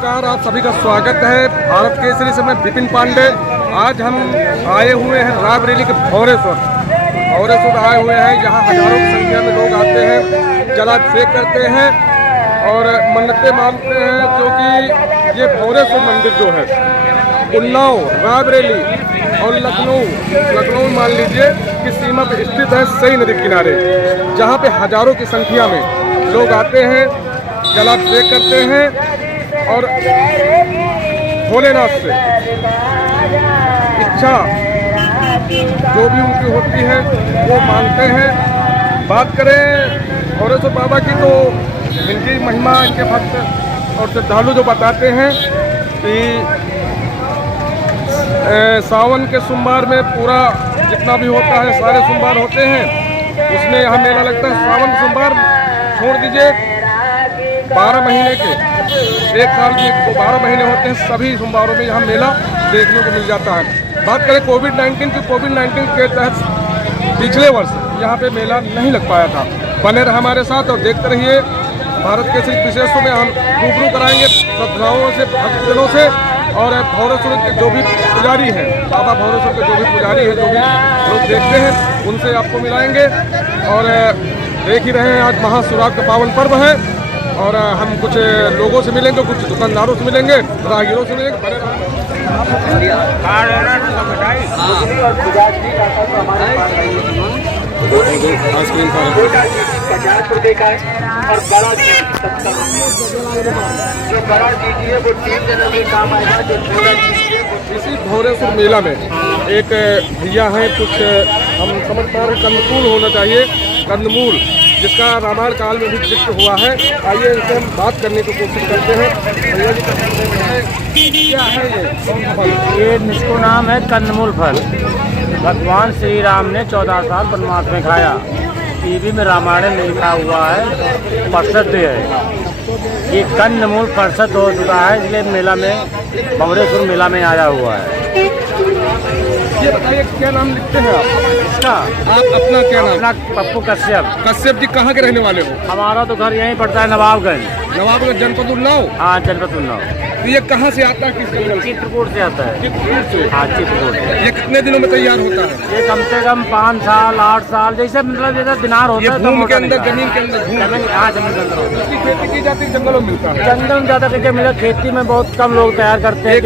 नमस्कार, आप सभी का स्वागत है भारत केसरी से। मैं विपिन पांडे। आज हम आए हुए हैं रायबरेली के भौरेश्वर आए हुए हैं। यहाँ हजारों की संख्या में लोग आते हैं, जलाभिषेक करते हैं और मन्नतें मांगते हैं, क्योंकि ये भौरेश्वर मंदिर जो है उन्नाव, रायबरेली और लखनऊ मान लीजिए कि सीमा पर स्थित है, सई नदी किनारे, जहाँ पे हजारों की संख्या में लोग आते हैं, जलाभिषेक करते हैं और भोलेनाथ से इच्छा जो भी उनकी होती है वो मांगते हैं। बात करें भौरेश्वर बाबा की तो इनकी महिमा इनके भक्त और श्रद्धालु जो बताते हैं कि सावन के सोमवार में पूरा जितना भी होता है, सारे सोमवार होते हैं, उसमें यहाँ मेला लगता है। सावन सोमवार छोड़ दीजिए, 12 महीने के, एक साल में 12 महीने होते हैं, सभी सोमवारों में यहाँ मेला देखने को मिल जाता है। बात करें कोविड-19 की, कोविड-19 के तहत पिछले वर्ष यहाँ पे मेला नहीं लग पाया था। बने रहे हमारे साथ और देखते रहिए भारत केसरी विशेषों में हम रूबरू कराएंगे श्रद्धालुओं से, भक्तजनों से और भौरेश्वर के जो भी पुजारी हैं, बाबा भौरेश्वर के जो भी पुजारी हैं, जो भी लोग देखते हैं, उनसे आपको मिलाएंगे। और देख ही रहे हैं आज महाशिवरात्रि का पावन पर्व है और हम कुछ लोगों से मिलेंगे, कुछ दुकानदारों से मिलेंगे, राहगीरों से मिलेंगे। ₹50 का है और बड़ा जो बड़ा दीजिए वो 3 जनों में काम आएगा, जो छोटा दीजिए। इसी भौरेश्वर मेला में एक भैया हैं, कुछ हम समझ पा रहे कंदमूल होना चाहिए, कंदमूल जिसका रामायण काल में भी जिक्र हुआ है। आइए इनसे हम बात करने की कोशिश करते हैं। भैया जी क्या है ये, कौन सा फल? ये इसको नाम है कंदमूल फल। भगवान श्री राम ने 14 साल वनवास में खाया। टीवी में रामायण में लिखा हुआ है, प्रसिद्ध है। ये कंदमूल प्रसिद्ध हो चुका है, इसलिए मेला में, भौरेश्वर मेला में आया हुआ है। ये बताइए क्या नाम लिखते हैं आप इसका? आप अपना क्या नाम? अपना पप्पू कश्यप। कश्यप जी कहाँ के रहने वाले हो? हमारा तो घर यहीं पड़ता है, नवाबगंज, जनपद उन्नाव। हाँ, जनपद उन्नाव। तो ये कहाँ से आता है, किस जंगल? चित्रकूट से आता है। चित्रकूट से? हाँ, चित्रकूट। ये कितने दिनों में तैयार होता है? ये कम से कम 5 साल 8 साल, जैसे मतलब जैसा दिनार होता है। भूमि के अंदर, जमीन के अंदर? हाँ, जमीन के अंदर होता है। इसकी खेती की जाती है, जंगलों में मिलता है? जंगल में ज़्यादा करके मिला, खेती में बहुत कम लोग तैयार करते हैं।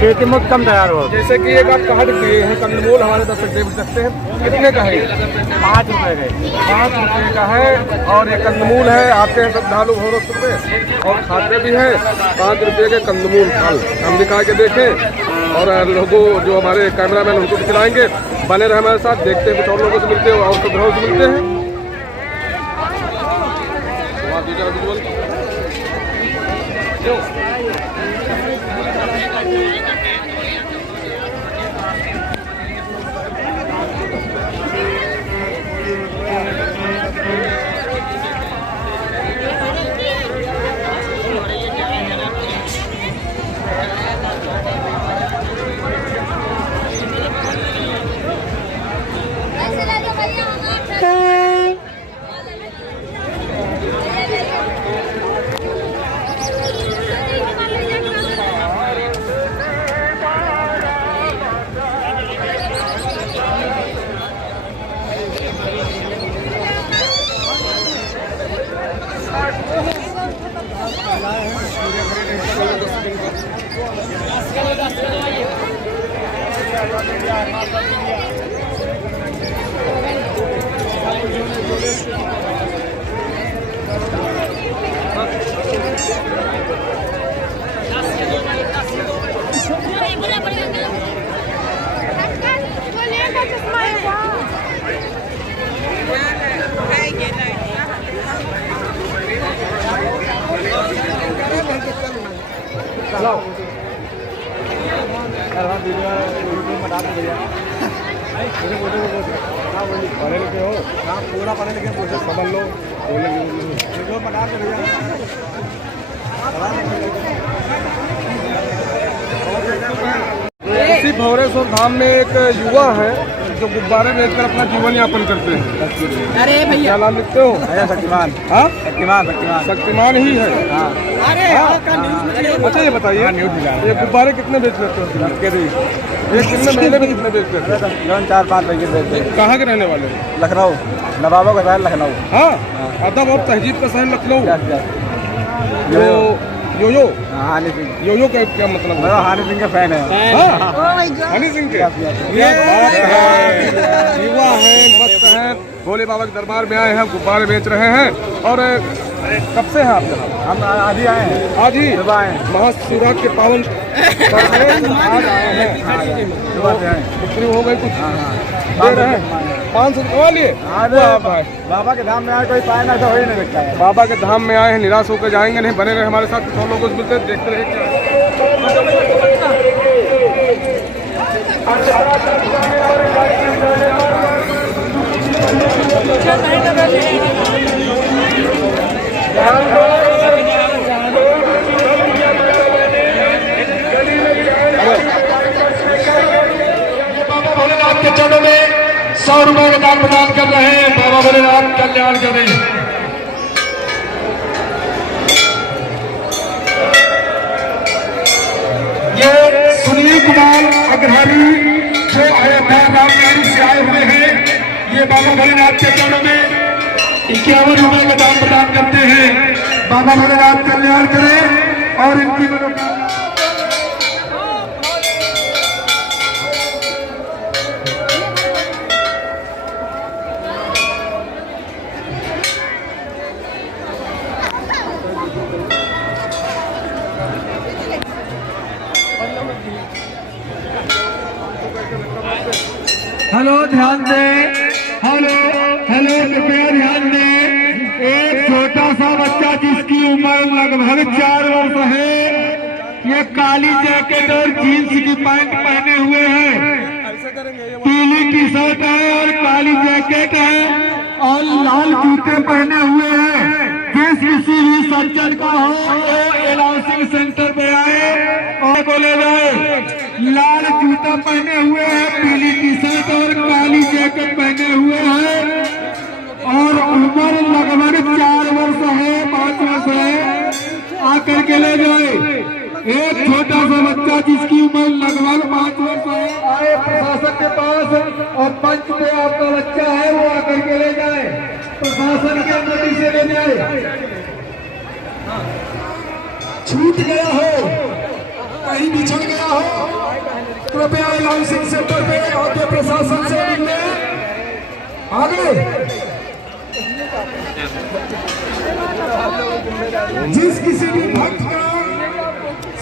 खेती में कम तैयार हो। जैसे कि एक आप कहा दिए हैं कंदमूल, हमारे 10 दे सकते हैं, कितने का है? 5 रुपये का। 5 रुपये का है। और ये कंदमूल है, आते हैं श्रद्धालु भौरेश्वर पे और खाते भी हैं। 5 रुपये के कंदमूल फल हम दिखा के देखें और लोगों जो हमारे कैमरामैन उनको भी खिलाएंगे। बने रहे हमारे साथ, देखते हैं कुछ और लोगों से मिलते हैं और श्रद्धालुओं से मिलते हैं। पढ़े लिखे हो? हाँ, पूरा पढ़े लिखे समझ लो। इसी भौरेश्वर धाम में एक युवा है जो गुब्बारे बेचकर अपना जीवन यापन करते हैं। अरे भैया क्या नाम लिखते हो? शक्तिमान। हाँ, शक्तिमान। शक्तिमान ही है। अरे अच्छा ये बताइए, ये गुब्बारे कितने बेच लेते हो? ये कितने महीने में कितने बेच लेते हो? 4-5 पैकेट बेचते हैं। कहाँ के रहने वाले हो? लखनऊ, नवाबों का शहर लखनऊ। हाँ, अदब और तहजीब का शहर लखनऊ। यो यो हानि सिंह। यो का क्या मतलब है? हानि सिंह का फैन है। हाँ, हनी सिंह के। ये बात है, युवा है, मस्त है, भोले बाबा के दरबार में आए हैं, गुब्बारे बेच रहे हैं। और कब से हैं आप यहाँ? हम आज ही आए हैं। आज ही सुबह आए हैं। महाशिवरात्रि के पावन पर्व में आज आए हैं। सुबह से आए। बिक्री हो गई कुछ? दे रहे हैं 500 कमा लिए। बाबा के धाम में आए कोई पाए ना तो हो ही नहीं सकता है। बाबा के धाम में आए हैं, निराश होकर जाएंगे नहीं। बने रहे हमारे साथ, तो लोग कुछ मिलते देखते रहे क्या। बाबा भोलेनाथ के चरणों में 100 रुपए का दान प्रदान कर रहे हैं। बाबा भोलेनाथ कल्याण कर रहे हैं। ये सुनील कुमार अग्रहारी जो अयोध्या रामनगरी से आए हुए हैं, ये बाबा भोलेनाथ के चरणों में 51 रुपए का दान प्रदान करते हैं। बाबा भोलेनाथ कल्याण करें और इनकी मनोकामना। हेलो ध्यान दें, हेलो हेलो कृपया ध्यान दें। एक छोटा सा बच्चा जिसकी उम्र लगभग 4 वर्ष है, ये काली जैकेट और जींस की पैंट पहने हुए हैं, पीली टी शर्ट है और काली जैकेट है और लाल जूते पहने हुए हैं। जिस किसी भी सज्जन का हो वो एलाउंसिंग सेंटर पे आए और बोले जाए। लाल जूता पहने हुए हैं, पीली टी शर्ट और काली जैकेट पहने हुए हैं और उम्र लगभग 4 वर्ष है, 5 वर्ष है, आकर के ले जाए। एक छोटा सा बच्चा जिसकी उम्र लगभग 5 वर्ष है, आए प्रशासन के पास और पंच पे आपका बच्चा है वो आकर के ले जाए, प्रशासन के अनुमति से ले जाए। छूट गया हो, कहीं बिछड़ गया हो, कृपया अलाउंसिंग सेंटर पे आके प्रशासन से मिलने आगे। जिस किसी भी भक्त का,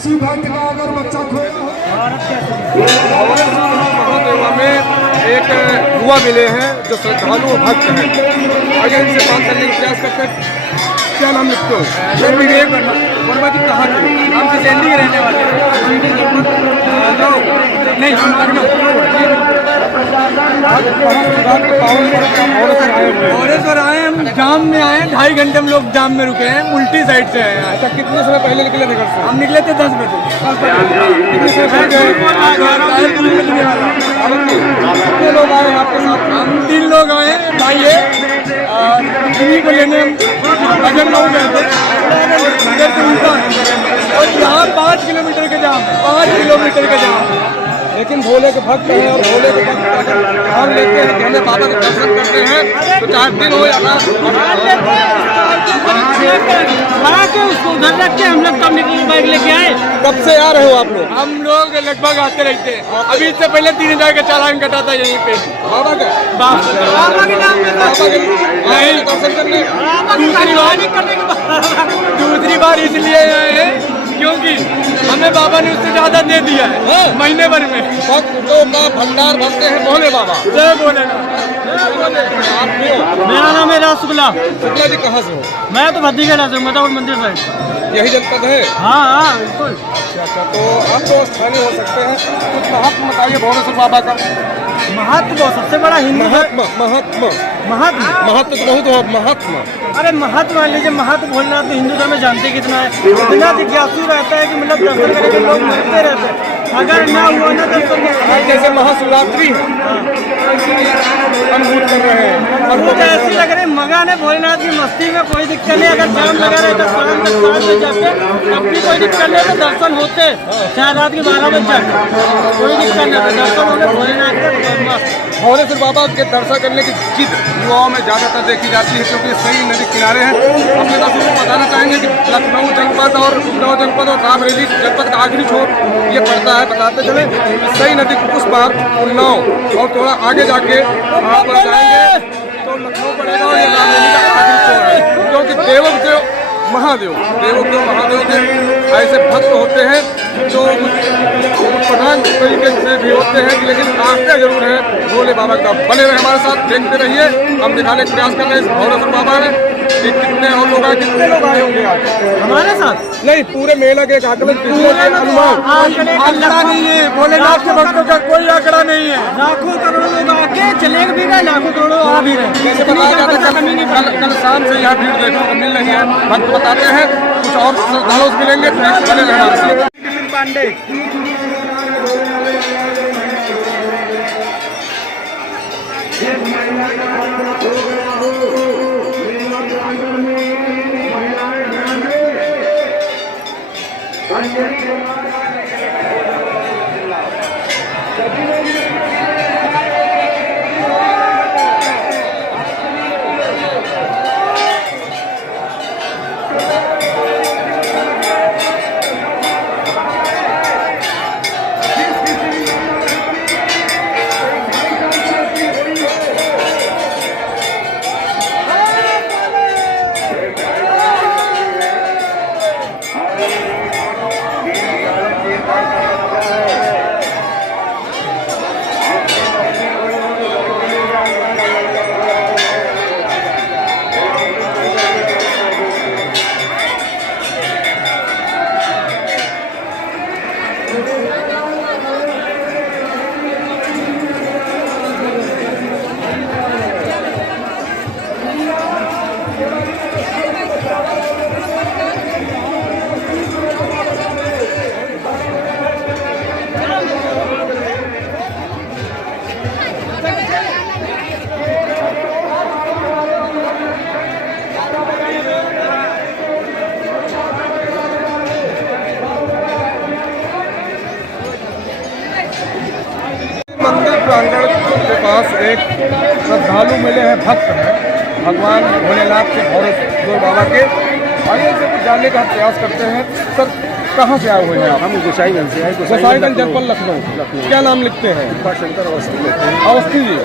शिव भक्त का अगर बच्चा खोया हो। महादेवा में एक युवा मिले हैं जो श्रद्धालु भक्त हैं। आगे इनसे बात करने का प्रयास करते हैं। क्या नाम लिखते हो? वर्मा जी कहाँ के? हम तो दिल्ली के रहने वाले नहीं, हम भुवनेश्वर आए। हम जाम में आए, 2.5 घंटे हम लोग जाम में रुके हैं, उल्टी साइड से आए। अच्छा, कितने समय पहले निकले थे घर से? हम निकले थे 10 बजे। कितने समय पहले? कितने लोग आए आपके साथ? हम 3 लोग आए हैं, भाई है और इन्हीं को लेने हम भजन लोग गए थे। इधर से उल्टा है और यहाँ 5 किलोमीटर के जाम, 5 किलोमीटर के जाम। लेकिन भोले के भक्त हैं और भोले के भक्त ध्यान लेते हैं कि हमें बाबा के दर्शन करते हैं, तो चाहे दिन हो या रात। बड़ा के उसको उधर रख के हम लोग कब निकले, बाइक लेके आए। कब से आ रहे हो आप लोग? हम लोग लगभग आते रहते हैं। अभी इससे पहले 3000 का चालान कटा था यहीं पे बाबा के बाबा के नाम पे। नहीं दर्शन करने दूसरी बार इसलिए आए हैं क्योंकि हमें बाबा ने उससे ज्यादा दे दिया है महीने भर में। भक्तों का भंडार भरते हैं भोले बाबा। जय भोलेनाथ। आप भी स्थानीय हो? मेरा नाम है राज शुक्ला। शुक्ला जी कहाँ से हो? मैं तो भद्दीखेड़ा से मतापुर मंदिर साइड। यही जनपद है? हाँ हाँ बिल्कुल। अच्छा, तो आप तो स्थानीय हो सकते हैं, कुछ महत्व बताइए भुवनेश्वर बाबा का। महत्व सबसे बड़ा हिंदू महत्व महत्व महत्व महत्व तो बहुत हो, महत्व। अरे महत्व मान लीजिए, महत्व भोलेनाथ तो हिंदू धर्म में जानते कितना है। इतना जिज्ञासु रहता है कि मतलब दर्शन करने के लोग मरते रहते हैं, अगर ना हुआ ना दर्शन आज जैसे महाशिवरात्रि है, अनुभूत कर रहे हैं। और मुझे ऐसी लग रही मगन है भोलेनाथ की मस्ती में, कोई दिक्कत नहीं। अगर जाम लगा रहे तो शाम तक 5 बजे जाके तब भी कोई दिक्कत नहीं, तो दर्शन होते चाहे रात के 12 बजे जाके कोई दिक्कत नहीं, तो दर्शन होते भोलेनाथ के। भुवनेश्वर बाबा के दर्शन करने की जिद युवाओं में ज़्यादातर देखी जाती है, क्योंकि सही नदी किनारे हैं। अपने दर्शकों को बताना चाहेंगे कि लखनऊ जनपद और उन्नाव जनपद और रामरेली जनपद का आखिरी छोर ये पड़ता है। बताते चले सही नदी को उस पार उन्नाव और थोड़ा आगे जाके वहाँ पर जाएंगे तो लखनऊ पड़ेगा और ये रामरेली का आखिरी छोर है, क्योंकि देवों के महादेव के ऐसे भक्त होते हैं जो प्रधान तरीके से भी होते हैं, लेकिन आस्था जरूर है भोले बाबा का। बने रहे हमारे साथ, देखते रहिए। हम दिखाने का प्रयास कर रहे हैं इस भुवनेश्वर बाबा में कि कितने और लोग आए, कितने लोग आए होंगे आज हमारे साथ। नहीं, पूरे मेला के एक आकलन अनुमान आंकड़ा नहीं है, भोलेनाथ के भक्तों का कोई आंकड़ा नहीं है। लाखों करोड़ों लोग आके चले भी गए, लाखों करोड़ों आ भी रहे। जैसे बताया जाता है कल शाम से यहाँ भीड़ देखने को मिल रही है। भक्त बताते हैं कुछ और श्रद्धालु मिलेंगे, तो बने रहे हमारे साथ। पांडे प्रांगण के पास एक श्रद्धालु मिले हैं, भक्त हैं भगवान भोलेनाथ के भोलेश्वर बाबा के। आइए से कुछ जानने का प्रयास करते हैं। सर, कहाँ से आए हुए हैं आप? हम गोसाईगंज से आए। गोसाईगंज जनपद लखनऊ। क्या नाम लिखते हैं? शंकर अवस्थी लेते हैं। अवस्थी जी,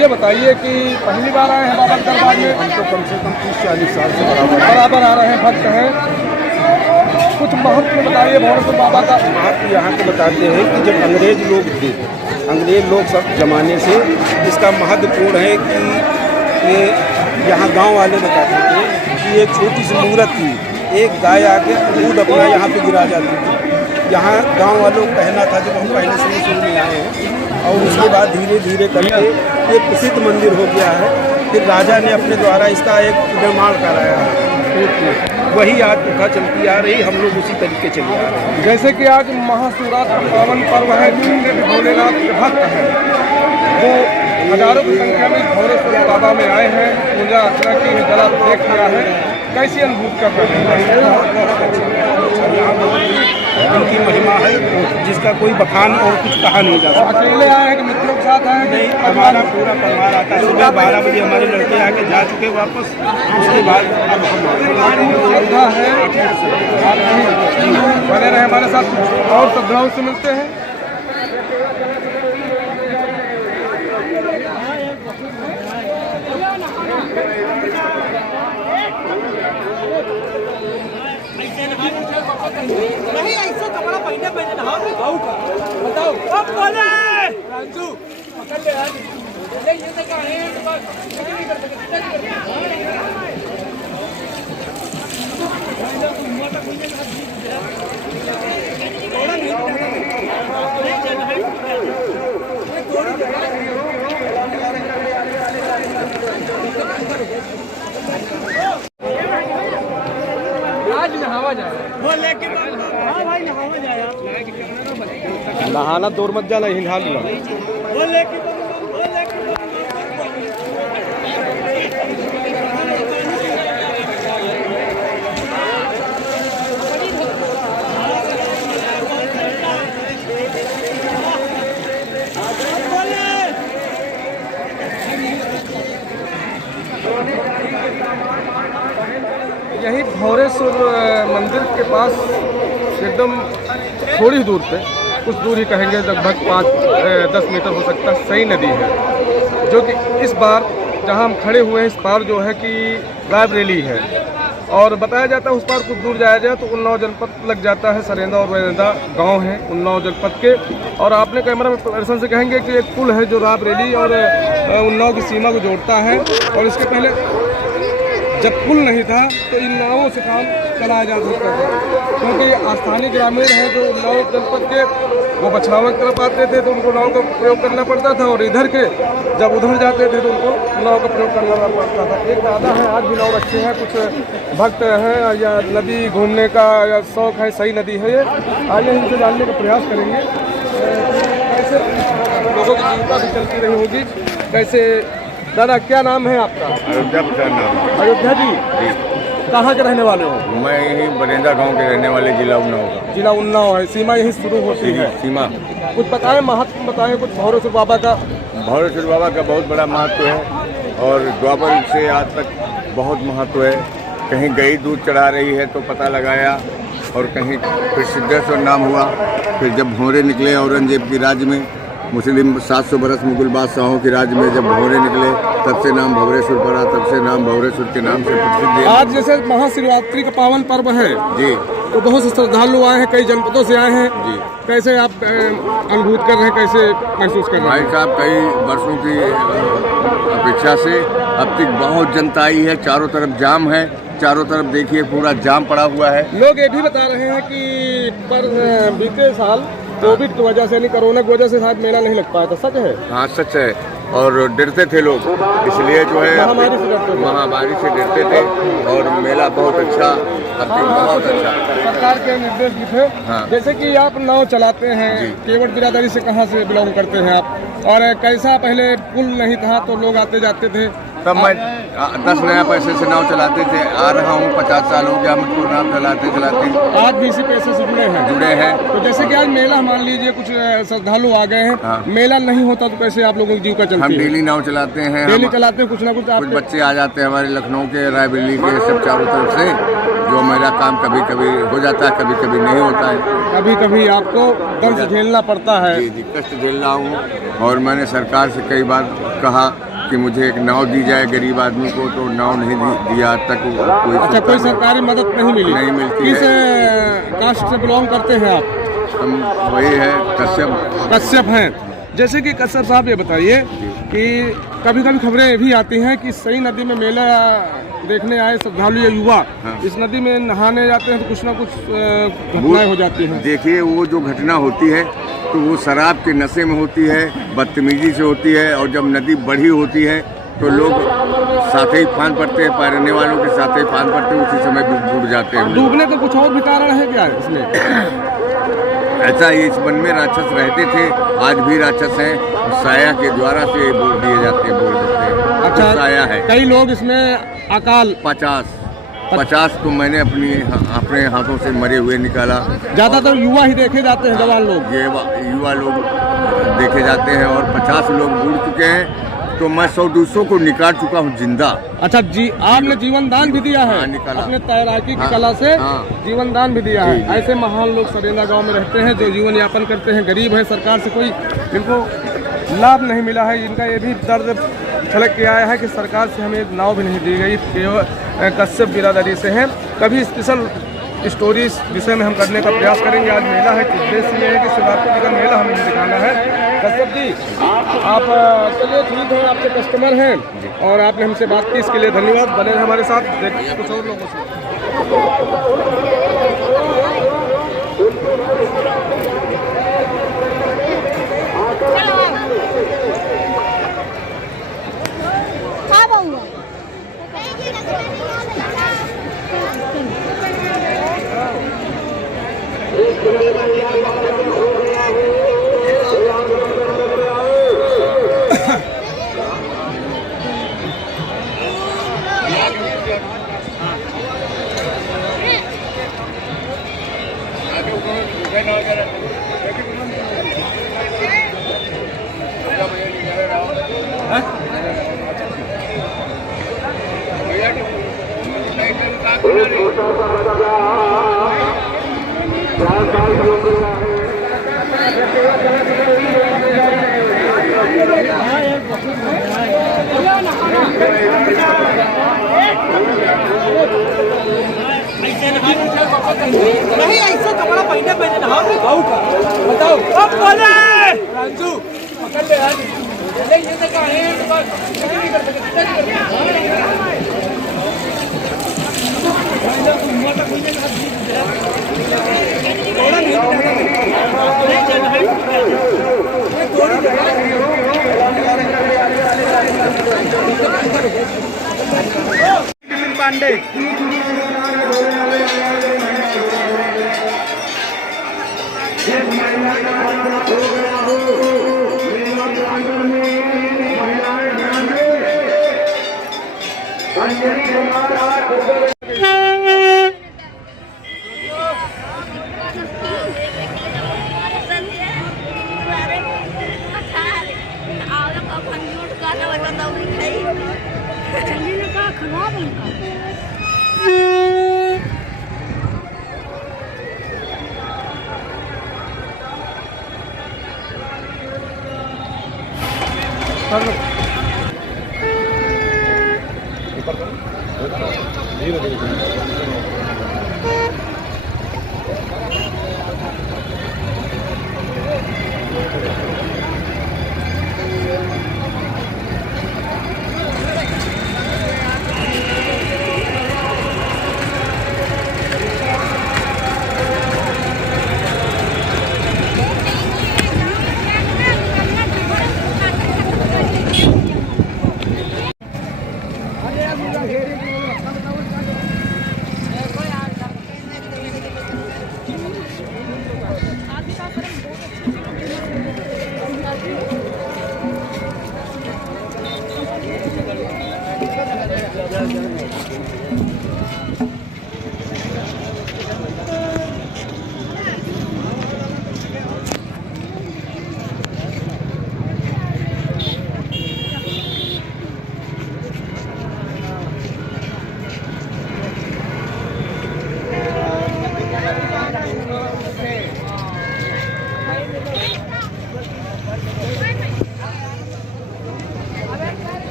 ये बताइए कि पहली बार आए हैं बाबा के दरबार में? हम तो कम से कम 30-40 साल से बराबर आ रहे हैं, भक्त हैं। कुछ महत्व बताइए भोलेश्वर बाबा का। महत्व यहाँ के बताते हैं कि जब अंग्रेज लोग थे, अंग्रेज लोग सब जमाने से इसका महत्वपूर्ण है कि ये यहाँ गांव वाले बताते थे कि एक छोटी सी मूर्त थी, एक गाय आके दूध अपना यहाँ पे गिरा जाती थी। यहाँ गांव वालों को कहना था, जब हम पहले शुरू में आए हैं, और उसके बाद धीरे धीरे करके ये प्रसिद्ध मंदिर हो गया है। फिर राजा ने अपने द्वारा इसका एक निर्माण कराया है, वही आज प्रथा चलती आ रही, हम लोग उसी तरीके चले आ रहे हैं। जैसे कि आज महाशिवरात्रि पावन पर्व है, जितने भी भोलेनाथ के भक्त हैं वो हजारों की संख्या में भोलेश्वर बाबा में आए हैं, पूजा अर्चना की है, जलाभिषेक किया है। कैसी अनुभूत कर रहे हैं? उनकी महिमा है जिसका कोई बखान और कुछ कहा नहीं जा सकता। अकेले आए हैं कि मित्रों के साथ आए हैं? नहीं, हमारा पूरा परिवार आता है। सुबह 12 बजे हमारे लड़के आके जा चुके वापस, उसके बाद अब हम श्रद्धा है। बने रहे हमारे साथ और श्रद्धाओं से मिलते हैं। नहीं ऐसे कपड़ा पहने नहाओ बताओ अब बोले राजू पकड़ ले यार, ये तो कहां है आज नहावा जाएगा नहाना दूर मत जाना, यही नहा लो। यही भौरेश्वर मंदिर के पास एकदम थोड़ी दूर पे, कुछ दूर ही कहेंगे, लगभग 5-10 मीटर हो सकता है, सई नदी है, जो कि इस बार जहां हम खड़े हुए हैं इस पार जो है कि रायबरेली है। और बताया जाता है उस पार कुछ दूर जाया जाए तो उन्नाव जनपद लग जाता है, सरेंदा और वरेंदा गांव है उन्नाव जनपद के। और आपने कैमरा में प्रदर्शन से कहेंगे कि एक पुल है जो रायबरेली और उन्नाव की सीमा को जोड़ता है। और इसके पहले जब पुल नहीं था तो इन नावों से काम चलाया जा सकता था, क्योंकि स्थानीय ग्रामीण हैं जो उन्नाव जनपद के, वो बछरावा की तरफ आते थे तो उनको नाव का प्रयोग करना पड़ता था, और इधर के जब उधर जाते थे तो उनको नाव का प्रयोग करना पड़ता था। एक दादा है, आज भी नाव रखे हैं, कुछ भक्त हैं या नदी घूमने का या शौक है, सही नदी है ये। आइए इनसे जानने का प्रयास करेंगे कैसे लोगों की जीविका भी चलती रही होगी, कैसे। दादा क्या नाम है आपका? अयोध्या प्रसाद नाम। अयोध्या जी, कहाँ के रहने वाले हो? मैं यही बरेंदा गांव के रहने वाले, जिला उन्नाव का। जिला उन्नाव है, सीमा यहीं शुरू होती है। सीमा कुछ बताएं, महत्व बताएं कुछ भौरेश्वर बाबा का। भौरेश्वर बाबा का बहुत बड़ा महत्व है और द्वापर से आज तक बहुत महत्व है। कहीं गई दूध चढ़ा रही है तो पता लगाया, और कहीं फिर सिद्धेश्वर नाम हुआ। फिर जब भौरे निकले औरंगजेब की राज में, मुस्लिम 700 बरस मुगल बादशाहों के राज में जब भौरे निकले, तब से नाम भौरेश्वर पड़ा, तब से नाम भौरेश्वर के नाम से प्रसिद्ध है। आज जैसे महाशिवरात्रि का पावन पर्व है जी, तो बहुत से श्रद्धालु आए हैं, कई जनपदों से आए हैं जी। कैसे आप अनुभूत कर रहे हैं, कैसे महसूस कर रहे भाई हैं? साहब, कई वर्षों की अपेक्षा से अब तक बहुत जनता आई है, चारों तरफ जाम है, चारों तरफ देखिए पूरा जाम पड़ा हुआ है। लोग ये भी बता रहे हैं कि पर बीते साल कोविड की वजह से, यानी कोरोना की वजह से शायद मेला नहीं लग पाया था, सच है? हाँ सच है, और डरते थे लोग, इसलिए जो है महामारी से डरते थे। महामारी से डरते थे, और मेला बहुत अच्छा, अब तक बहुत अच्छा। सरकार के निर्देश भी थे। हाँ। जैसे कि आप नाव चलाते हैं, जी। केवट बिरादरी से कहाँ से बिलोंग करते हैं आप? और कैसा, पहले पुल नहीं था तो लोग आते जाते थे, तब मैं 10 नया पैसे से नाव चलाते थे, आ रहा हूँ 50 साल हो गया मुझको नाव चलाते चलाते। आज भी इसी पैसे से जुड़े हैं। तो जैसे कि आज मेला मान लीजिए, कुछ श्रद्धालु आ गए हैं, हाँ। मेला नहीं होता तो कैसे आप लोगों की जीविका चलती हम है? डेली नाव चलाते हैं, डेली चलाते हैं, कुछ ना कुछ कुछ आपके बच्चे आ जाते हैं हमारे लखनऊ के, रायबरेली के, सब चारों तरफ से, जो मेरा काम कभी कभी हो जाता है, कभी कभी नहीं होता है। कभी कभी आपको दर्द झेलना पड़ता है। जी जी, कष्ट झेल रहा हूँ, और मैंने सरकार से कई बार कहा कि मुझे एक नाव दी जाए गरीब आदमी को, तो नाव नहीं दिया आज तक कोई। अच्छा, कोई सरकारी मदद नहीं मिली? नहीं मिलती किस है। कास्ट से बिलोंग करते हैं आप? हम वही है, कश्यप हैं। जैसे कि कश्यप साहब, ये बताइए कि कभी कभी खबरें ये भी आती हैं कि सई नदी में मेला देखने आए श्रद्धालु या युवा इस नदी में नहाने जाते हैं तो कुछ ना कुछ घटनाएं हो जाती हैं। देखिए, वो जो घटना होती है तो वो शराब के नशे में होती है, बदतमीजी से होती है, और जब नदी बढ़ी होती है तो लोग साथ ही फांद पड़ते हैं, पैरने वालों के साथ ही फांद पड़ते हैं, उसी समय डूब जाते हैं। डूबने का कुछ और भी कारण है क्या इसमें? ऐसा ही इस वन में राक्षस रहते थे, आज भी राक्षस हैं, साया के द्वारा से बोल दिए जाते हैं, बोल देते हैं। अच्छा, साया है। कई लोग इसमें अकाल 50 तो मैंने अपने हाथों से मरे हुए निकाला। ज्यादातर युवा ही देखे जाते हैं, जवान लोग। ये युवा लोग देखे जाते हैं, और 50 लोग बूढ़ चुके हैं, तो मैं 100-200 को निकाल चुका हूँ जिंदा। अच्छा जी, आपने जीवन दान भी दिया है? हाँ, निकाला। अपने तैराकी की हाँ, कला से हाँ। जीवन दान भी दिया जी, है। जी। ऐसे महान लोग सरेंदा गांव में रहते हैं जो जीवन यापन करते हैं, गरीब है, सरकार से कोई इनको लाभ नहीं मिला है। इनका ये भी दर्द छलक के आया है कि सरकार से हमें नाव भी नहीं दी गई, केवल कश्यप बिरादरी से है। कभी स्पेशल स्टोरी इस विषय में हम करने का प्रयास करेंगे। आज मेला है, उद्देश्य ये है कि शिवरात्रि का मेला हमें दिखाना है। कश्यप जी, आप चलिए ठीक है, आपके कस्टमर हैं और आपने हमसे बात की, इसके लिए धन्यवाद। बने रहे हमारे साथ, देखिए कुछ और लोगों से। नहीं ऐसा कपड़ा पहने पहने नहाओ बताओ अब बोले राजू पकड़ ले यार चले ये तो कहां है बस नहीं कर सकते पांडे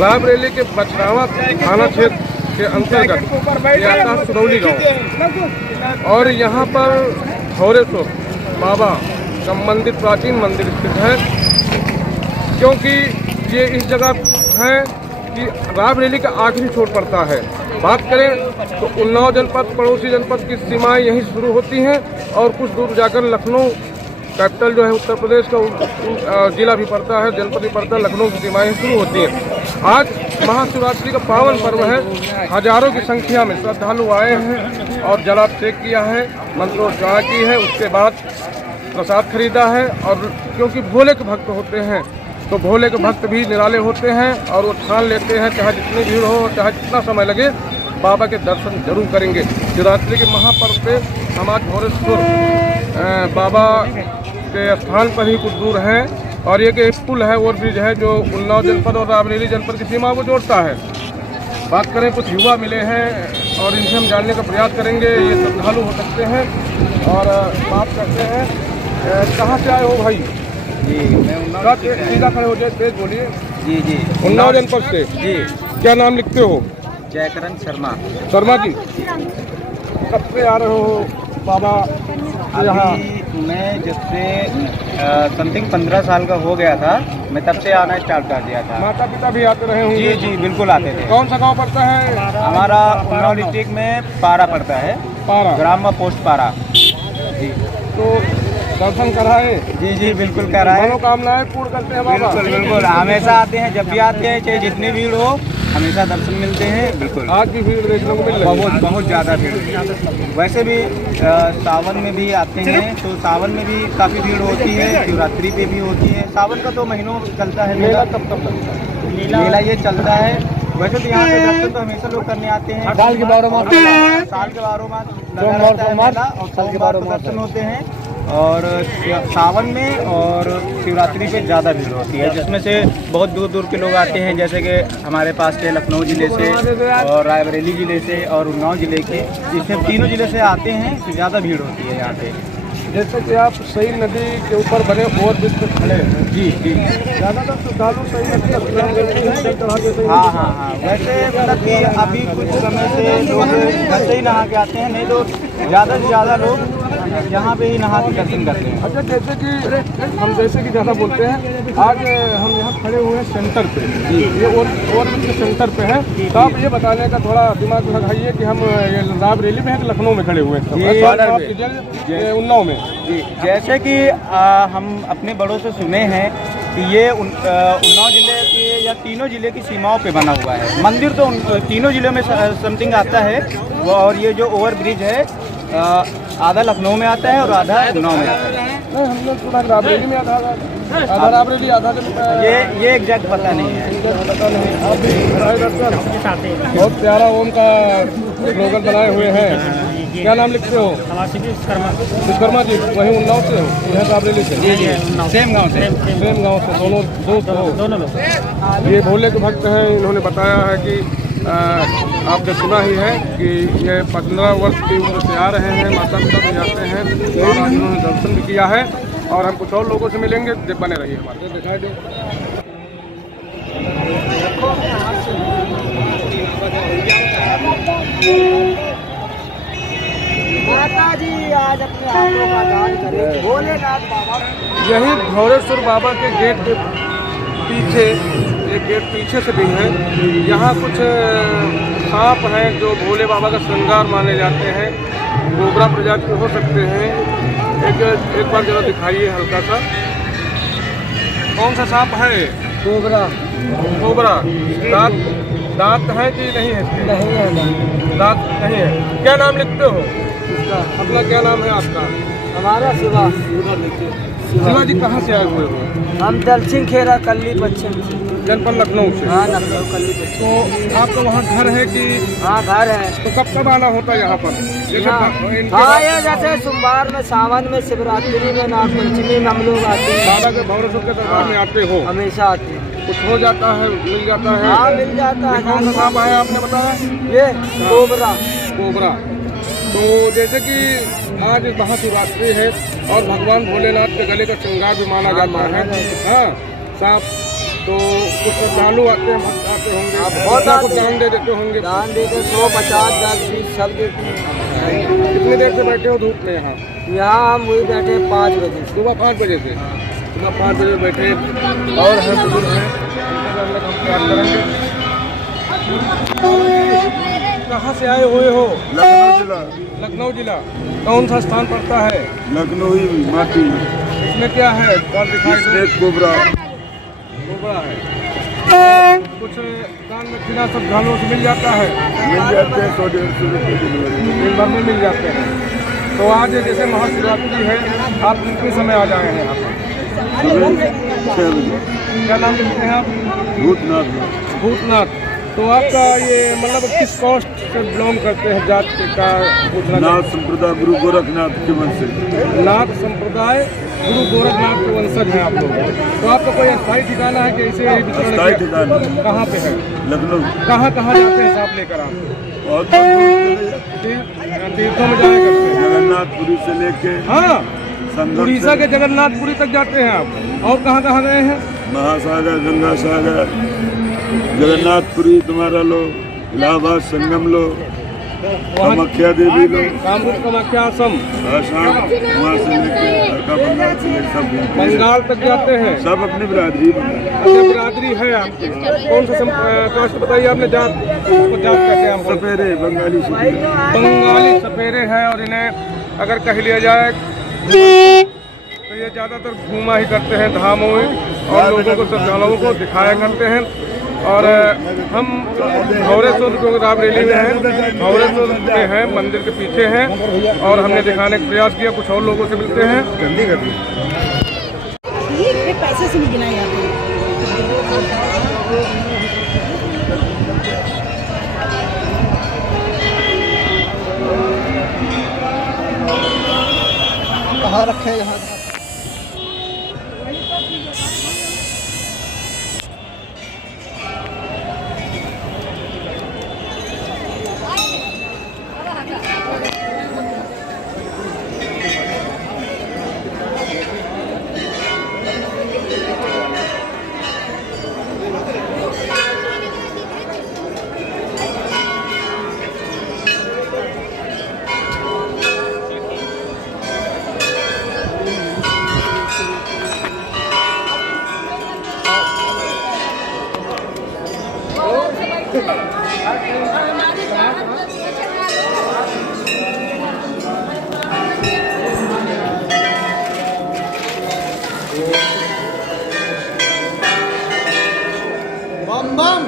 रायबरेली के बछरावा थाना क्षेत्र के अंतर्गत ये आता है सुरौली गाँव और यहाँ पर थोरेश्वर बाबा का मंदिर, प्राचीन मंदिर स्थित है। क्योंकि ये इस जगह है कि रायबरेली का आखिरी छोर पड़ता है। बात करें तो उन्नाव जनपद, पड़ोसी जनपद की सीमाएं यहीं शुरू होती हैं और कुछ दूर जाकर लखनऊ कैपिटल जो है उत्तर प्रदेश का जिला भी पड़ता है, जनपद भी पड़ता है, लखनऊ की सीमाएं शुरू होती हैं। आज महाशिवरात्रि का पावन पर्व है। हजारों की संख्या में श्रद्धालु आए हैं और जलाभिषेक किया है, मंत्रोच्चारण की है, उसके बाद प्रसाद खरीदा है। और क्योंकि भोले के भक्त होते हैं तो भोले के भक्त भी निराले होते हैं और वो ठान लेते हैं चाहे जितनी भीड़ हो, चाहे जितना समय लगे, बाबा के दर्शन जरूर करेंगे। शिवरात्रि के महापर्व पे हम आज थोरेश्वर बाबा के स्थान पर ही कुछ दूर हैं और ये एक पुल है, ओवर ब्रिज है जो उन्नाव जनपद और रायबरेली जनपद की सीमा को जोड़ता है। बात करें, कुछ युवा मिले हैं और इनसे हम जानने का प्रयास करेंगे। ये श्रद्धालु हो सकते हैं और बात करते हैं। कहाँ से आए हो भाई? जी मैं उन्नाव सीधा खड़े हो जाए, तेज बोलिए। जी जी उन्नाव जनपद से जी। क्या नाम लिखते हो? जयकरण शर्मा। शर्मा जी, कब से आ रहे हो बाबा यहाँ? मैं जब से समथिंग 15 साल का हो गया था, मैं तब से आना स्टार्ट कर दिया था। माता पिता भी आते रहे होंगे? जी बिल्कुल आते थे। कौन सा गांव पड़ता है? हमारा उन्नाव डिस्ट्रिक्ट में पारा पड़ता है, पारा ग्राम व पोस्ट पारा। जी तो दर्शन कराए? जी बिल्कुल कराए। मनोकामनाएं पूर्ण करते हैं बाबा? बिल्कुल हमेशा आते हैं, जब भी आते हैं चाहे जितनी भीड़ हो हमेशा दर्शन मिलते हैं। बिल्कुल आज की भीड़ देखने को मिल रही है? बहुत ज़्यादा भीड़। वैसे भी सावन में भी आते हैं तो सावन में भी काफ़ी भीड़ होती है, शिवरात्रि पे भी होती है। सावन का तो महीनों चलता है मेला। कब तक लगता है मेला? ये चलता है। वैसे तो यहाँ पे दर्शन तो हमेशा लोग करने आते हैं, साल के 12 माह साल के 12 माह लगा रहता है मेला, और साल के 12 दर्शन होते हैं। और सावन में और शिवरात्रि पे ज़्यादा भीड़ होती है, जिसमें से बहुत दूर दूर के लोग आते हैं, जैसे कि हमारे पास के लखनऊ ज़िले से और रायबरेली ज़िले से और उन्नाव ज़िले के, इसमें तीनों ज़िले से आते हैं तो ज़्यादा भीड़ होती है यहाँ पे। जैसे कि आप सही नदी के ऊपर बने ओवरब्रिज पे खड़े हैं। जी ज़्यादातर श्रद्धालु सही नदी का स्नान करते हैं। हाँ। वैसे मतलब कि अभी कुछ समय से लोग घर से ही नहा के आते हैं, नहीं तो ज़्यादा से ज़्यादा लोग यहाँ पे ही नहा के दर्शन करते हैं। अच्छा, जैसे कि ज़्यादा बोलते हैं, आज हम यहाँ खड़े हुए हैं सेंटर पे। ये ओवरब्रिज के सेंटर पे है, तो आप ये बताने का थोड़ा दिमाग लगाइए कि हम रायबरेली में हैं कि लखनऊ में खड़े हुए हैं? उन्नाव में। जी जैसे कि हम अपने बड़ों से सुने हैं कि ये उन्नाव ज़िले के या तीनों ज़िले की सीमाओं पे बना हुआ है। मंदिर तो तीनों ज़िलों में समथिंग आता है वो, और ये जो ओवर ब्रिज है आधा लखनऊ में आता है और आधा उन्नाव में आता है। नहीं, हम लोग थोड़ा रायबरेली में आधा रायबरेली आधा ये एग्जैक्ट पता नहीं है। पता नहीं। आप भी दर्शन बहुत प्यारा ओम का स्लोगन बनाए हुए हैं। क्या नाम लिखते हो? विश्वकर्मा जी। वहीं उन्नाव से हो? यहाँ रायबरेली से? सेम गाँव से। सेम गाँव से दोनों दोस्त हो? दोनों लोग। ये भोले के भक्त हैं। इन्होंने बताया है कि आपने सुना ही है कि ये 15 वर्ष की उम्र से आ रहे हैं, माता पिता भी जाते हैं, और आज इन्होंने दर्शन भी किया है। और हम कुछ और लोगों से मिलेंगे, बने रहिए हमारे। दिखाई दे माता जी आज अपने हाथों का दान करें भोलेनाथ बाबा। यही भौरेश्वर बाबा के गेट के पीछे, एक गेट पीछे से भी है, यहाँ कुछ सांप हैं जो भोले बाबा का श्रृंगार माने जाते हैं। कोबरा प्रजाति हो सकते हैं। एक बार जरा दिखाइए हल्का सा। कौन सा सांप है? कोबरा। कोबरा। दांत है कि नहीं है? नहीं है, दांत नहीं है। क्या नाम लिखते हो? अपना क्या नाम है आपका? हमारा शिवा। शिवा जी कहाँ से आए हुए हो? हम दल सिंह खेरा कल्ली पश्चिम से। जनपद लखनऊ से? हाँ, लखनऊ कल्ली पश्चिम। तो आपका वहाँ घर है कि? हाँ, घर है। तो कब आना होता है यहाँ पर? हाँ, ये जैसे सोमवार में, सावन में, शिवरात्रि में, नागपंचमी में हम लोग आते हैं। बाबा के भौरेश्वर के दरबार में आते हो? हमेशा आते हैं। कुछ हो जाता है, मिल जाता है? हाँ, मिल जाता है। कौन सा सांप है आपने बताया? ये कोबरा। कोबरा। तो जैसे कि आज महाशिवरात्रि है और भगवान भोलेनाथ के गले का श्रृंगार भी माना जाता है। हाँ, सांप। तो कुछ श्रद्धालु आते हैं, भक्त आते होंगे, बहुत कुछ दान दे देते होंगे। दान देते 100, 50, 10, 20 सब देते हैं। कितनी देर से बैठे हो धूप में यहाँ? यहाँ हम वही बैठे 5 बजे। सुबह 5 बजे से? सुबह 5 बजे बैठे और हैं बुजुर्ग हैं, उनका हम प्यार करेंगे। कहाँ से आए हुए हो? लखनऊ जिला। लखनऊ जिला। कौन सा स्थान पड़ता है? लखनऊ ही माटी। इसमें क्या है? दिखाई दे। कोबरा। कोबरा है। कुछ दान में खिला श्रद्धालुओं से मिल जाता है? मिल जाते हैं 100-150 रुपये दिन भर में मिल जाते हैं। तो आज जैसे महाशिवरात्रि है, आप कितने समय आ जाए हैं यहाँ पर? 6 बजे। क्या नाम लिखते हैं आप? भूतनाथ। भूतनाथ। तो आपका ये मतलब किस कास्ट से बिलोंग करते हैं, जात का पूछना? नाथ संप्रदाय गुरु गोरखनाथ के वंशज। नाथ संप्रदाय गुरु गोरखनाथ के वंशज हैं आप लोग। तो आपका कोई स्थायी ठिकाना है कि ऐसे ही विचरण? स्थायी ठिकाना कहाँ पे है? लखनऊ। कहाँ जाते हैं सांप लेकर आप? और तीर्थों में जाया करते हैं? जगन्नाथपुरी से लेके हाँ, उड़ीसा के जगन्नाथपुरी तक जाते हैं आप। और कहाँ गए हैं? महासागर, गंगा सागर, जगन्नाथपुरी तुम्हारा लो, इलाहाबाद संगम लो, कामाख्या देवी लोग कामरूप कामाख्या आश्रम आसाम वहाँ से लेके हरका बंगाल से लेके सब घूमते हैं। बंगाल तक जाते हैं। सब अपनी बिरादरी बनाए। अच्छा, बिरादरी है आपकी? कौन सा कास्ट बताइए आपने? जात, उसको जात कहते हैं हम? सपेरे बंगाली सपेरे। बंगाली सपेरे हैं। और इन्हें अगर कह लिया जाए तो ये ज़्यादातर घूमा ही करते हैं धामों में और लोगों को, श्रद्धालुओं को दिखाया करते हैं। और हम भौरेश्वर राबरेली में हैं, भौरेश्वर में हैं, मंदिर के पीछे हैं और हमने दिखाने का प्रयास किया। कुछ और लोगों से मिलते हैं। जल्दी कर दी। ये पैसे से नहीं गिनाए जाते हैं। कहाँ रखे यहाँ? बम बम।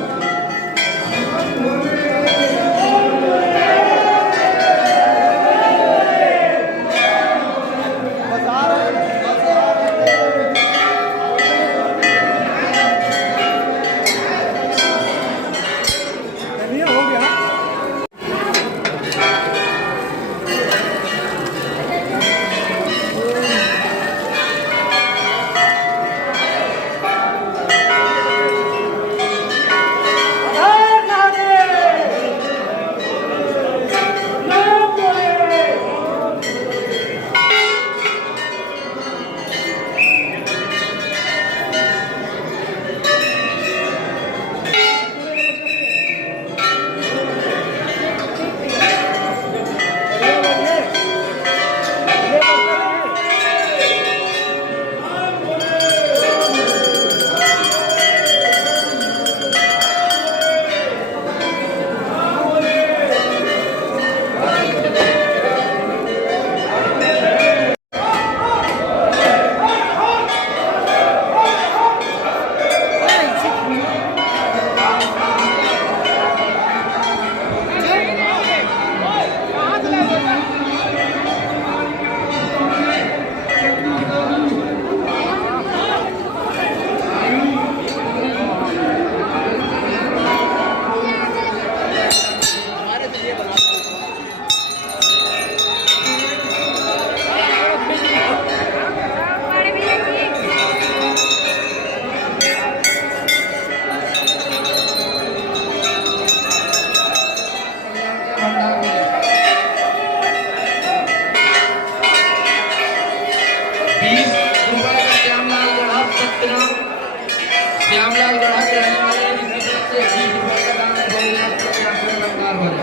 श्यामलाल गढ़ा के रहने वाले हैं, जिसकी तरफ से 20 रुपए का दान भोलेनाथ के नमस्कार भरे।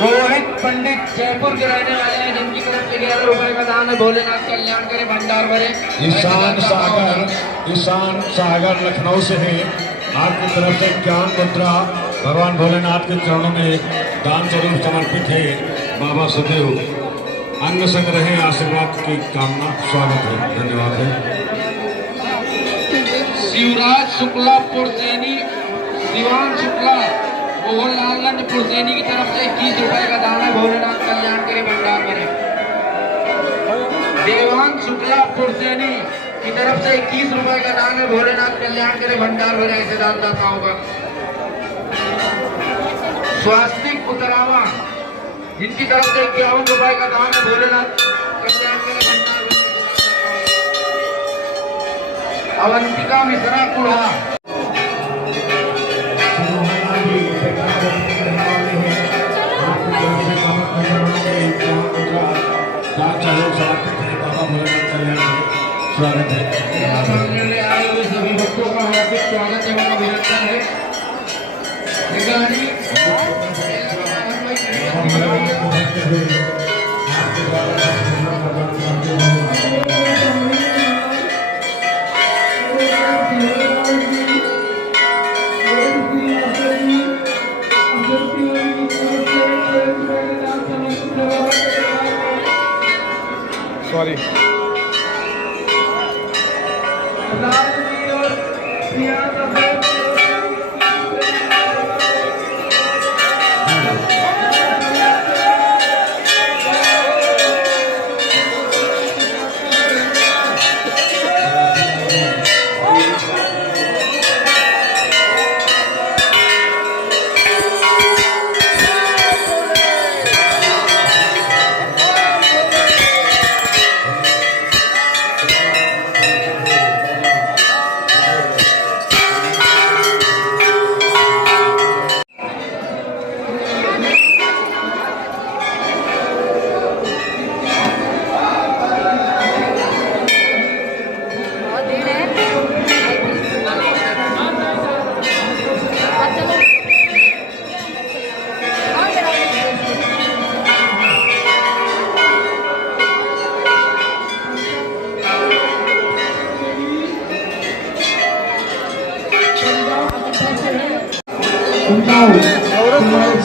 रोहित पंडित जयपुर के रहने वाले हैं, जिनकी तरफ से 11 रुपए का दान है। भोलेनाथ कल्याण करे, भंडार भरे। ईशान सागर लखनऊ से है, आपकी तरफ से ज्ञान मुद्रा भगवान भोलेनाथ के चरणों में दान स्वरूप समर्पित है। बाबा सुदेव अंग संग रहे, आशीर्वाद की कामना, स्वागत है, धन्यवाद है। शिवराज शुक्ला पुरसैनी, शिवान शुक्ला मोहनलाल पुरसैनी की तरफ से 21 रुपए का दान है। भोलेनाथ कल्याण करे, भंडार भरे। देवांग शुक्ला पुरसैनी की तरफ से 21 रुपए का दान है। भोलेनाथ कल्याण करे, भंडार भरे। ऐसे दानदाताओं का स्वास्तिक उतरावा, जिनकी तरफ से 51 रुपए का दान है। भोलेनाथ कल्याण करे, भंडार भरे। अवंतिका मिश्रा कुड़ा, स्वागत है। आए हुए सभी भक्तों का हार्दिक स्वागत एवं अभिनंदन है। सॉरी।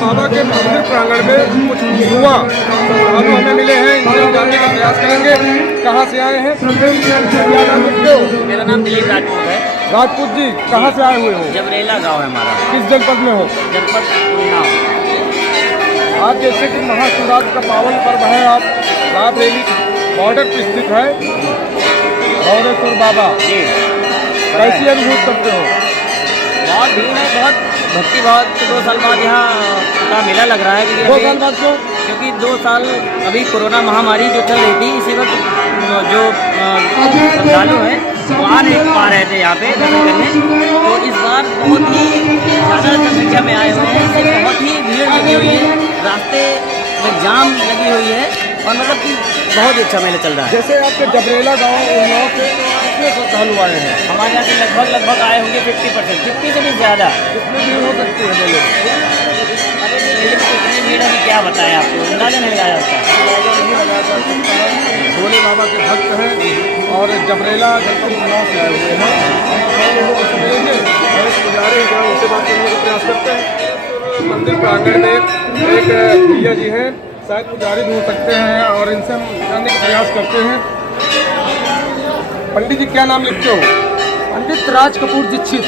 बाबा के मंदिर प्रांगण में कुछ युवा श्रद्धालु हमें मिले हैं, इनसे जानने का प्रयास करेंगे कहाँ से आए हैं। क्या नाम लिखते हो? मेरा नाम दिलीप राजपूत है। राजपूत जी, कहाँ से आए हुए हो? जबरेला गांव है हमारा। किस जनपद में हो? जनपद उन्नाव। आज जैसे कि महाशिवरात्रि का पावन पर्व है, आप रायबरेली बॉर्डर पर स्थित है भौरेश्वर बाबा, कैसी अनुभूत करते हो? बहुत भीड़ है, बहुत भक्ति भाव। 2 साल बाद यहाँ का मेला लग रहा है। 2 साल बाद क्यों? क्योंकि 2 साल अभी कोरोना महामारी जो चल रही थी, इसी वक्त जो श्रद्धालु हैं वो आ नहीं पा रहे थे यहाँ पे दर्शन करने। तो इस बार बहुत ही ज़्यादा संख्या में आए हुए हैं, इससे बहुत ही भीड़ लगी हुई है, रास्ते में जाम लगी हुई है और मतलब कि बहुत ही अच्छा मेला चल रहा है। जैसे आपके जबरेला गाँव उन्नाव से कितने श्रद्धालु आए हैं? हमारे यहाँ से लगभग आए होंगे 50%, 50 से भी ज़्यादा। कितनी भीड़ हो सकती है मेले में? अरे मेले में कितनी भीड़ है कि क्या बताएं आपको, अंदाजा नहीं लगाया जाता। अंदाजा नहीं लगाया जा सकता है। भोले बाबा के भक्त हैं और जबरेला जनपद उन्नाव से आए हुए हैं। लोगों को समझेंगे और एक पुजारी हैं, उनसे बात करने का प्रयास करते हैं। मंदिर प्रांगण में एक भैया जी हैं, शायद पुजारी भी हो सकते हैं, और इनसे हम जानने का प्रयास करते हैं। पंडित जी, क्या नाम लिखते हो? पंडित राज कपूर दीक्षित।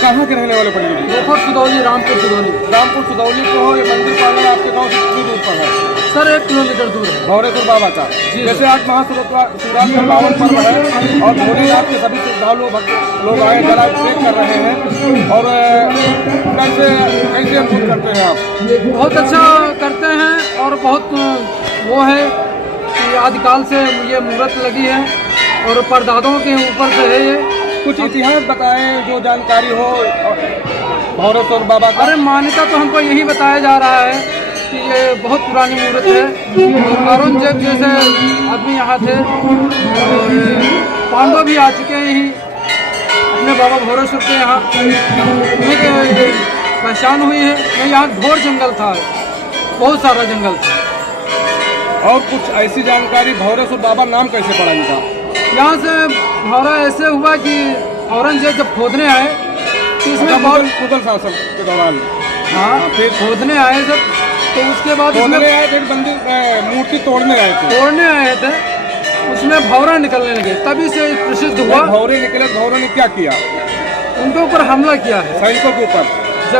कहाँ के रहने वाले पंडित जी? गोफर सुदौली, रामपुर सुदौली। रामपुर सुदौली को हो, ये मंदिर प्रांगण आपके गाँव से कितनी दूर पर है? सर 1 किलोमीटर दूर है। भौरेश्वर बाबा का। जैसे आज महाशिवरात्रि का पावन पर्व है और भोलेनाथ के सभी श्रद्धालु भक्त लोग आए, जलाभिषेक कर रहे हैं, और कैसे अनुभूत करते हैं आप? बहुत अच्छा करते हैं और बहुत वो है कि आदिकाल से ये मूर्त लगी है और परदादों के ऊपर से है ये। कुछ इतिहास बताएं जो जानकारी हो भौरेश्वर बाबा का। अरे मान्यता तो हमको यही बताया जा रहा है कि ये बहुत पुरानी मूर्त है। औरंगजेब जैसे आदमी यहाँ थे और पांडव भी आ चुके हैं यहीं अपने बाबा भौरेश्वर के यहाँ। उन्हीं के पहचान हुई है। मैं यहाँ घोर जंगल था, बहुत सारा जंगल था। और कुछ ऐसी जानकारी भौरेश्वर बाबा नाम कैसे पड़ा इनका? यहाँ से भौरा ऐसे हुआ कि औरंगजेब जब खोदने आए तो इसमें बहुत मुगल शासन के दौरान, हाँ फिर खोदने आए सब, तो उसके बाद खोदने आए थे, मंदिर मूर्ति तोड़ने आए थे, उसमें भौरा निकलने लगे, तभी से प्रसिद्ध हुआ। भौरे निकले, भौरों ने क्या किया? उनके ऊपर हमला किया है, सैनिकों के ऊपर।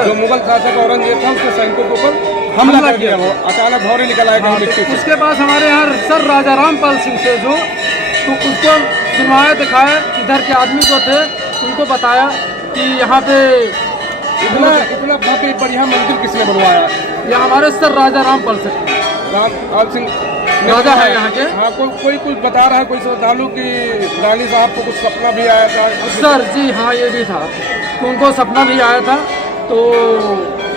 जो मुगल शासक औरंगजेब था उसके सैनिकों के ऊपर हमला कर दिया। वो अचानक भौरे निकल आए गाँव मिट्टी से। उसके बाद हमारे यहाँ सर राजा रामपाल सिंह थे जो, तो उसको सुनवाया दिखाया, इधर के आदमी जो थे उनको बताया कि यहाँ पे इतना भव्य बढ़िया मंदिर किसने बनवाया? ये हमारे सर राजा रामपाल सिंह राजा है यहाँ के। हाँ, कोई कुछ बता रहा है, कोई श्रद्धालु की रानी साहब को कुछ सपना भी आया था? सर जी हाँ, ये भी था कि उनको सपना भी आया था, तो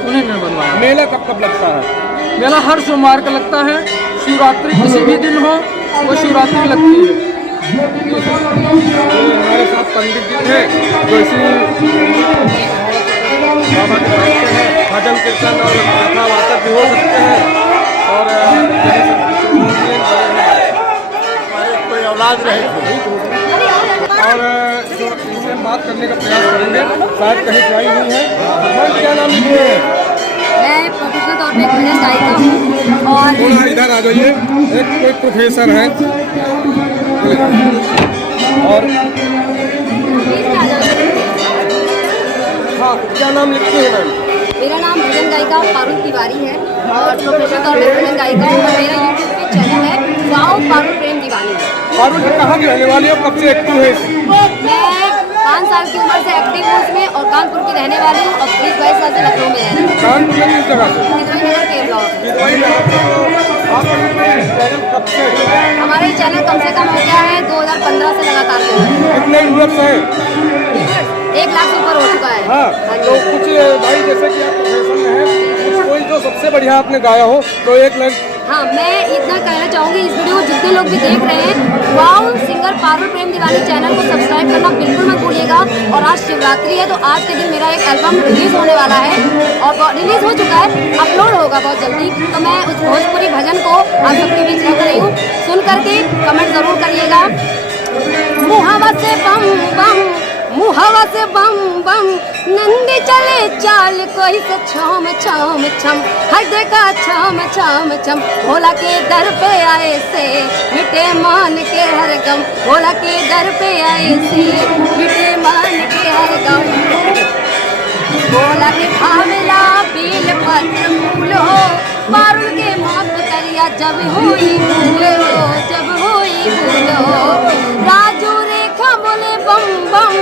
उन्हीं ने बनवाया। मेला कब लगता है? मेला हर सोमवार का लगता है। शिवरात्रि किसी भी दिन हो वो शिवरात्रि लगती है। हमारे साथ पंडित जी थे जो इसी बाबा के भक्त हैं। कीर्तन और कथा वाचक भी हो सकते हैं और कोई औलाद रहे और जो इनसे हम बात करने का प्रयास करेंगे, शायद कहीं से आई हुई है। मैम क्या नाम लिखे हैं? मैं प्रोफेशनल तौर पे एक भजन गायिका हूँ और थोड़ा इधर आ जाइए। एक कोई प्रोफेसर है और हाँ, क्या नाम लिखती है मैम? मेरा नाम भजन गायिका पारुल तिवारी है और प्रोफेशनल तौर पे भजन गायिका हूँ और मेरा यूट्यूब पे चैनल है वाओ पारुल प्रेम दीवानी। पारुल जी कहाँ की रहने वाली है, कब से एक्टिव है इसमें? मैं 5 साल की उम्र से एक्टिव हूँ इसमें और कानपुर की रहने वाली हूँ और 20-22 साल से लखनऊ में रहती हूँ। कानपुर में किस जगह से? किदवई नगर के ब्लॉक। किदवई में आपका चैनल कब से? हमारा ये चैनल कम से कम हो गया है 2015 से लगातार चल रहा है। कितने व्यूअर्स हैं? 1 लाख से ऊपर हो चुका है। हाँ, तो कुछ भाई जैसे कि आप प्रोफेशन में हैं, कुछ कोई जो सबसे बढ़िया आपने गाया हो तो एक लाइन। हाँ, मैं इतना कहना चाहूँगी इस वीडियो को जितने लोग भी देख रहे हैं, वाओ सिंगर पारुल प्रेम दीवानी चैनल को सब्सक्राइब करना बिल्कुल मत भूलिएगा। और आज शिवरात्रि है तो आज के दिन मेरा एक एल्बम रिलीज होने वाला है और रिलीज हो चुका है, अपलोड होगा बहुत जल्दी। तो मैं उस भोजपुरी भजन को आप सबके बीच रख रही हूँ, सुन करके कमेंट जरूर करिएगा। मुहावा से बम बम, मुहावा से बम बम, नंदी चले चाल कोई से छम छम छम, हर देखा छम छम छम, भोला के दर पे आए से मिटे मान के हर गम, भोला के दर पे आए से मिटे मान के हर गम, भोला के भावला बेल पत्र फूल हो, पारुल के मौत करिया जब हुई भूल हो, जब हुई भूल हो, राजू रेखा बोले बम बम,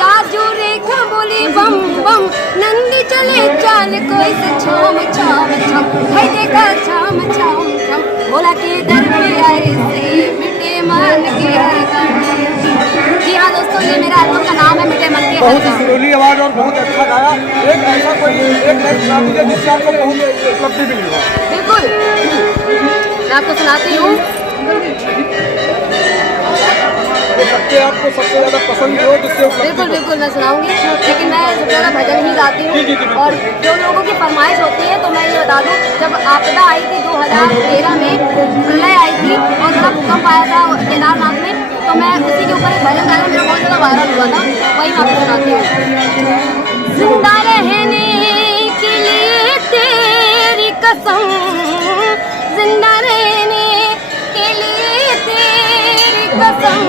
राजू रेखा बोले बम बम, नंदी चले चाल कोई से छम छम छम, है देखा छम छम छम, भोला के दर पे आए से मिटे मन के हर गम। जी हाँ दोस्तों, ये मेरा एल्बम का नाम है मिटे मन के हर बहुत ही गम। सुरीली आवाज और बहुत अच्छा गाया। एक ऐसा कोई एक लाइन सुना दीजिए जिससे आपको बहुत उपलब्धि मिली हो। बिल्कुल, मैं आपको सुनाती हूँ। तो सबसे आपको सबसे ज्यादा पसंद हो जिससे उपलब्धि बिल्कुल हो। बिल्कुल मैं सुनाऊंगी, लेकिन मैं सबसे ज़्यादा भजन ही गाती हूँ। और जो लोगों की फरमाइश होती है तो मैं ये बता दूँ, जब आपदा आई थी 2013 में, प्रलय आई थी और थोड़ा भूकंप आया था केदारनाथ में, तो मैं उसी के ऊपर एक भजन गाया, मेरा बहुत ज़्यादा वायरल हुआ था, वही मैं आपको सुनाती हूँ। जिंदा रहने के लिए तेरी कसम, जिंदा रहने के लिए तेरी कसम,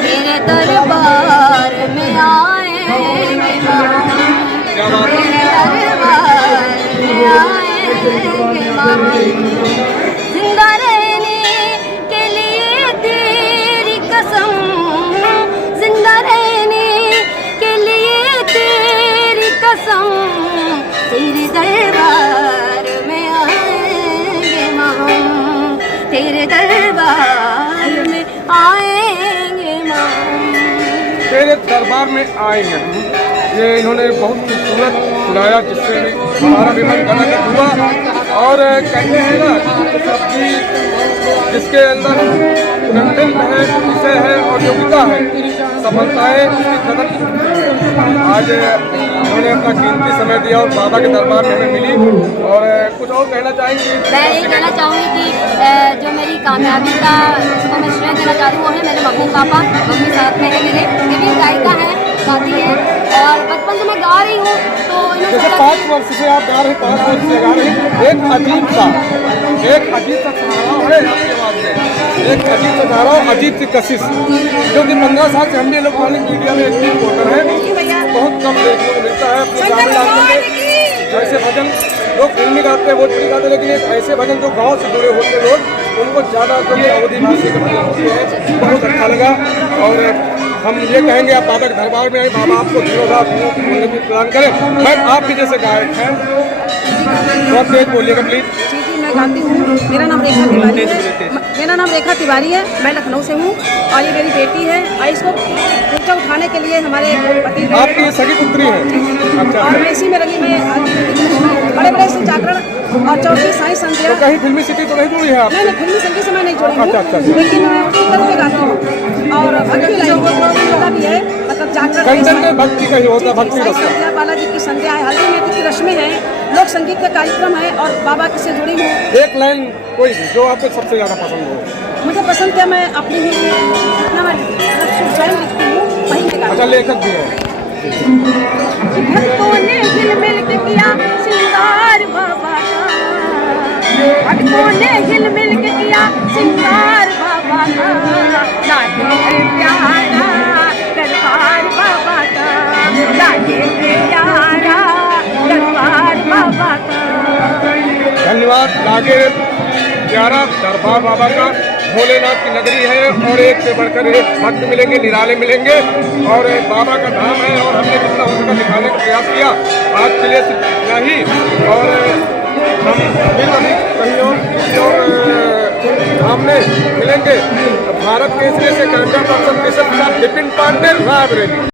तेरे दरबार में आएंगे हम, तेरे दरबार में आएंगे हम, जिंदा रहने के लिए तेरी कसम, जिंदा रहने के लिए तेरी कसम, तेरे दरबार में आएंगे हम, तेरे दरबार में आएंगे हम। तेरे दरबार में आएंगे हम, ये इन्होंने बहुत खूबसूरत सुनाया जिससे हमारा भी मन गदगद हुआ। और कहते हैं ना कि जिसके अंदर कंटेंट है, विषय है और योग्यता है, सफलताएं उसकी कदर। आज उन्होंने अपना कीमती समय दिया और बाबा के दरबार में हमें मिली। और कुछ और कहना चाहेंगे? मैं यही कहना चाहूँगी कि जो मेरी कामयाबी का जिसको मैं श्रेय देना चाहती हूँ वो है मेरे मम्मी पापा। मम्मी साथ में है मेरे, ये भी गायिका है, गाती है और बचपन से मैं गा रही हूँ। तो जैसे 5 वर्ष से आप गा रहे हैं, 5 वर्ष से गा रहे हैं, एक अजीब सा ठहराव है आपके आवाज में, एक अजीब सा ठहराव, अजीब सी कशिश, जो कि 15 साल से हम भी इलेक्ट्रॉनिक मीडिया में एक्टिव वोटर हैं, बहुत कम देखने को मिलता है अपने ग्रामीण इलाके में। ऐसे भजन लोग फिल्मी गाते हैं, भोजपुरी गाते हैं, लेकिन एक ऐसे भजन जो गाँव से जुड़े होते हैं लोग, उनको ज़्यादा अवधि भाषी के भजन होते हैं। बहुत अच्छा लगा। और हम ये कहेंगे आप बाबा के दरबार में आए, बाबा आपको जीवनदान प्रदान करें। मैं आप भी जैसे गायक हैं, बहुत तेज बोलिएगा प्लीज। जी मैं गाती हूँ। मेरा नाम रेखा तिवारी है। मेरा नाम रेखा तिवारी है, मैं लखनऊ से हूँ और ये मेरी बेटी है और इसको ऊँचा उठाने के लिए हमारे पति आपकी ये सगी पुत्री है? अच्छा। और मैं इसी में रही, मैं बड़े बड़े से जागरण और चौथी साई संध्या। तो कहीं फिल्मी सिटी तो नहीं जुड़ी है आप? नहीं, फिल्मी संगीत से मैं नहीं जुड़ी हूँ। अच्छा। लेकिन मैं उसी तरह से गाती हूँ और भक्ति लाइन भी है, मतलब जागरण कंटेंट भक्ति का ही होता है, भक्ति रस का। बालाजी की संध्या है, हल्दी मेहंदी की रस्में हैं लोक संगीत का कार्यक्रम है और बाबा से जुड़ी हूँ। एक लाइन कोई भी जो आपको सबसे ज़्यादा पसंद हो। मुझे पसंद क्या, मैं अपनी ही अपना मैं स्वयं लिखती हूँ, वही मैं गाती अच्छा, लेखक भी है। हूँ। भक्तों ने हिल मिल के किया सिंगार बाबा का, भक्तों ने हिल मिल के किया सिंगार बाबा का, लागे है प्यारा दरबार बाबा का, लागे है प्यारा दरबार बाबा का। धन्यवाद। लागे प्यारा दरबार बाबा का, भोलेनाथ की नगरी है और एक से बढ़कर एक भक्त मिलेंगे, निराले मिलेंगे और बाबा का धाम है और हमने जितना हो सका दिखाने का प्रयास किया। आज के लिए सिर्फ इतना ही और हम फिर अभी कहीं और किसी और धाम में मिलेंगे। भारत केसरी से कैमरा पर्सन के साथ विपिन पांडे, रायबरेली।